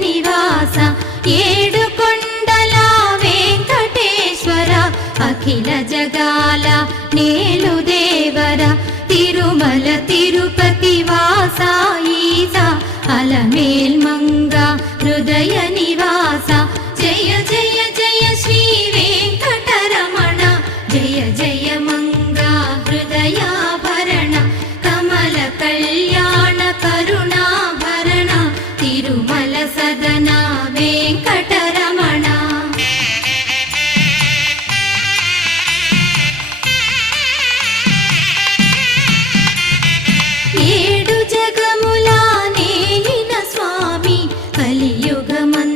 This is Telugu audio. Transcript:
నివాస ఏడుకొండల వెంకటేశ్వర అఖిల జగాల నేలు దేవర తిరుమల తిరుపతి వాస ఈస అలమేల్ మంగ హృదయ నివాస జయ జయ జయ శ్రీ వెంకటరమణ జయ జయ మంగ హృదయాభరణ కమల కళ్యాణ కరుణాభరణ తిరుమల సదన వెంకటరమణ. ఏడు జగముల నేలిన స్వామి కలియుగమందు